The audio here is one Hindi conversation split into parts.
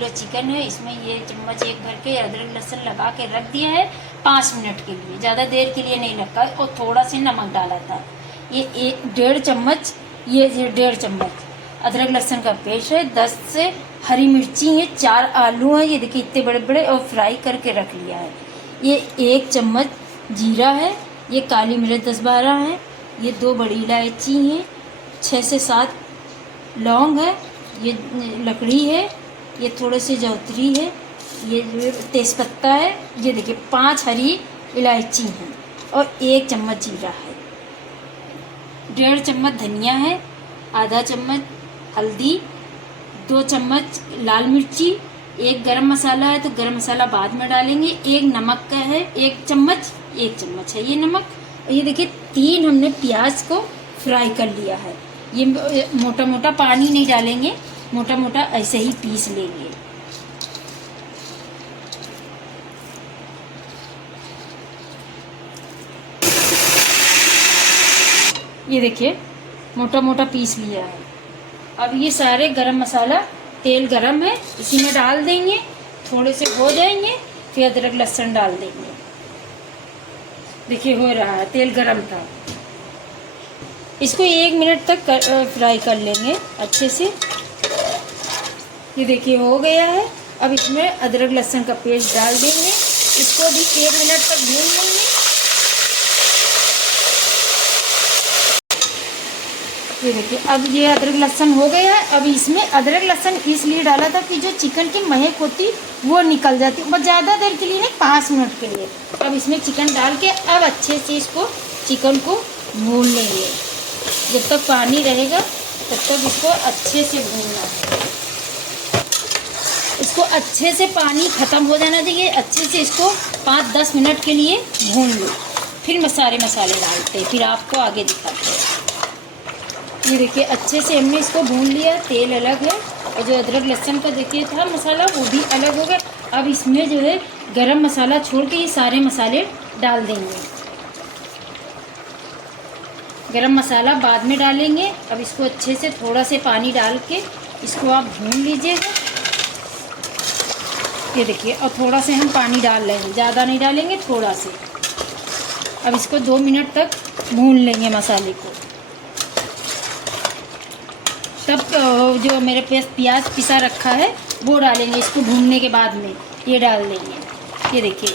किलो चिकन है, इसमें ये चम्मच एक भर के अदरक लहसुन लगा के रख दिया है 5 मिनट के लिए, ज़्यादा देर के लिए नहीं रखा है। और थोड़ा सा नमक डाला था। ये 1.5 चम्मच, ये 1.5 चम्मच अदरक लहसुन का पेस्ट है। 10 से हरी मिर्ची है, 4 आलू हैं, ये देखिए इतने बड़े बड़े, और फ्राई करके रख लिया है। ये 1 चम्मच जीरा है। ये काली मिर्च 10-12 है। ये 2 बड़ी इलायची हैं, 6 से 7 लौंग है, ये लकड़ी है, ये थोड़े से जौतरी है, ये तेज़पत्ता है, ये देखिए 5 हरी इलायची हैं, और 1 चम्मच जीरा है। 1.5 चम्मच धनिया है, आधा चम्मच हल्दी, 2 चम्मच लाल मिर्ची, 1 गरम मसाला है तो गरम मसाला बाद में डालेंगे। 1 नमक का है, 1 चम्मच है ये नमक। और ये देखिए 3 हमने प्याज को फ्राई कर लिया है। ये मोटा मोटा पानी नहीं डालेंगे, मोटा मोटा ऐसे ही पीस लेंगे। ये देखिए मोटा मोटा पीस लिया है। अब ये सारे गरम मसाला, तेल गरम है, इसी में डाल देंगे। थोड़े से हो जाएंगे फिर अदरक लहसुन डाल देंगे। देखिए हो रहा है, तेल गरम था। इसको 1 मिनट तक फ्राई कर लेंगे अच्छे से। ये देखिए हो गया है। अब इसमें अदरक लहसुन का पेस्ट डाल देंगे, इसको भी 1 मिनट तक भून लेंगे। ये देखिए अब ये अदरक लहसुन हो गया है। अब इसमें अदरक लहसुन इसलिए डाला था कि जो चिकन की महक होती वो निकल जाती, बस ज़्यादा देर के लिए नहीं, 5 मिनट के लिए। अब इसमें चिकन डाल के अब अच्छे से इसको चिकन को भून लेंगे। जब तक पानी रहेगा तब तक इसको अच्छे से भूनना है। इसको अच्छे से पानी ख़त्म हो जाना चाहिए। अच्छे से इसको 5-10 मिनट के लिए भून लो, फिर मसाले डालते हैं, फिर आपको आगे दिखाते हैं। ये देखिए अच्छे से हमने इसको भून लिया, तेल अलग है और जो अदरक लहसुन का देखिए था मसाला वो भी अलग हो गया। अब इसमें जो है गरम मसाला छोड़ के ये सारे मसाले डाल देंगे। गरम मसाला बाद में डालेंगे। अब इसको अच्छे से थोड़ा से पानी डाल के इसको आप भून लीजिएगा। ये देखिए और थोड़ा से हम पानी डाल लेंगे, ज़्यादा नहीं डालेंगे, थोड़ा से। अब इसको 2 मिनट तक भून लेंगे मसाले को। तब जो मेरे पास प्याज पिसा रखा है वो डालेंगे इसको भूनने के बाद में, ये डाल देंगे। ये देखिए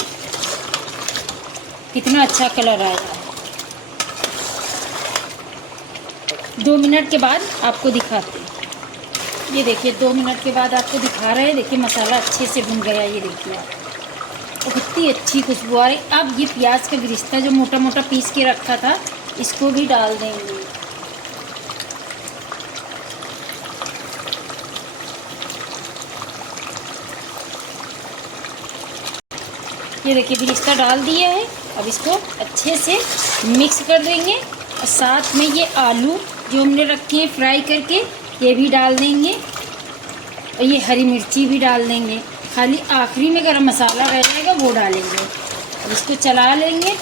कितना अच्छा कलर आएगा। 2 मिनट के बाद आपको दिखाते हैं। ये देखिए 2 मिनट के बाद आपको दिखा रहे हैं। देखिए मसाला अच्छे से भुन गया। ये देखिए और कितनी अच्छी खुशबू आ रही। अब ये प्याज का बिरिस्ता जो मोटा मोटा पीस के रखा था इसको भी डाल देंगे। ये देखिए बिरिस्ता डाल दिया है। अब इसको अच्छे से मिक्स कर देंगे और साथ में ये आलू जो हमने रखे हैं फ्राई करके ये भी डाल देंगे और ये हरी मिर्ची भी डाल देंगे। खाली आखिरी में गरम मसाला रह जाएगा वो डालेंगे। अब इसको चला लेंगे।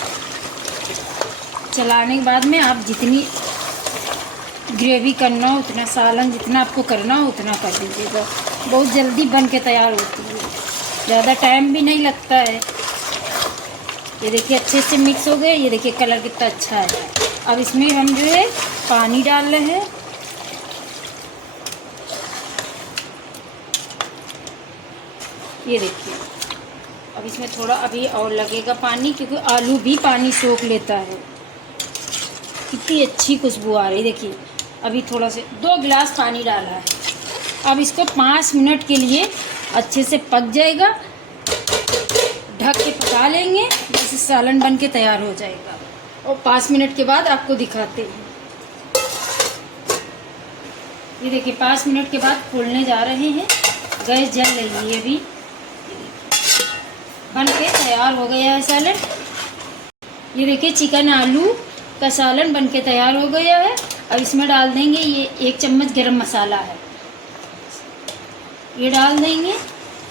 चलाने के बाद में आप जितनी ग्रेवी करना हो उतना, सालन जितना आपको करना हो उतना कर दीजिएगा। बहुत जल्दी बन के तैयार होती है, ज़्यादा टाइम भी नहीं लगता है। ये देखिए अच्छे से मिक्स हो गए। ये देखिए कलर कितना अच्छा है। अब इसमें हम जो है पानी डाल रहे हैं। ये देखिए अब इसमें थोड़ा अभी और लगेगा पानी, क्योंकि आलू भी पानी सोख लेता है। कितनी अच्छी खुशबू आ रही। देखिए अभी थोड़ा से 2 गिलास पानी डाला है। अब इसको 5 मिनट के लिए अच्छे से पक जाएगा। ढक के पका लेंगे, जैसे सालन बन के तैयार हो जाएगा। और 5 मिनट के बाद आपको दिखाते हैं। ये देखिए 5 मिनट के बाद खोलने जा रहे हैं। गैस जल रही है अभी। बन के तैयार हो गया है सालन। ये देखिए चिकन आलू का सालन बन के तैयार हो गया है। अब इसमें डाल देंगे ये 1 चम्मच गरम मसाला है, ये डाल देंगे।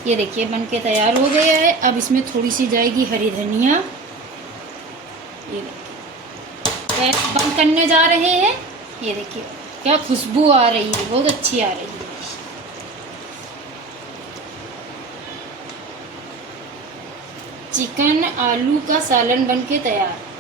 ये देखिए बन के तैयार हो गया है। अब इसमें थोड़ी सी जाएगी हरी धनिया। ये देखिए गैस बंद करने जा रहे हैं। ये देखिए क्या खुशबू आ रही है, बहुत अच्छी आ रही है। चिकन आलू का सालन बन के तैयार।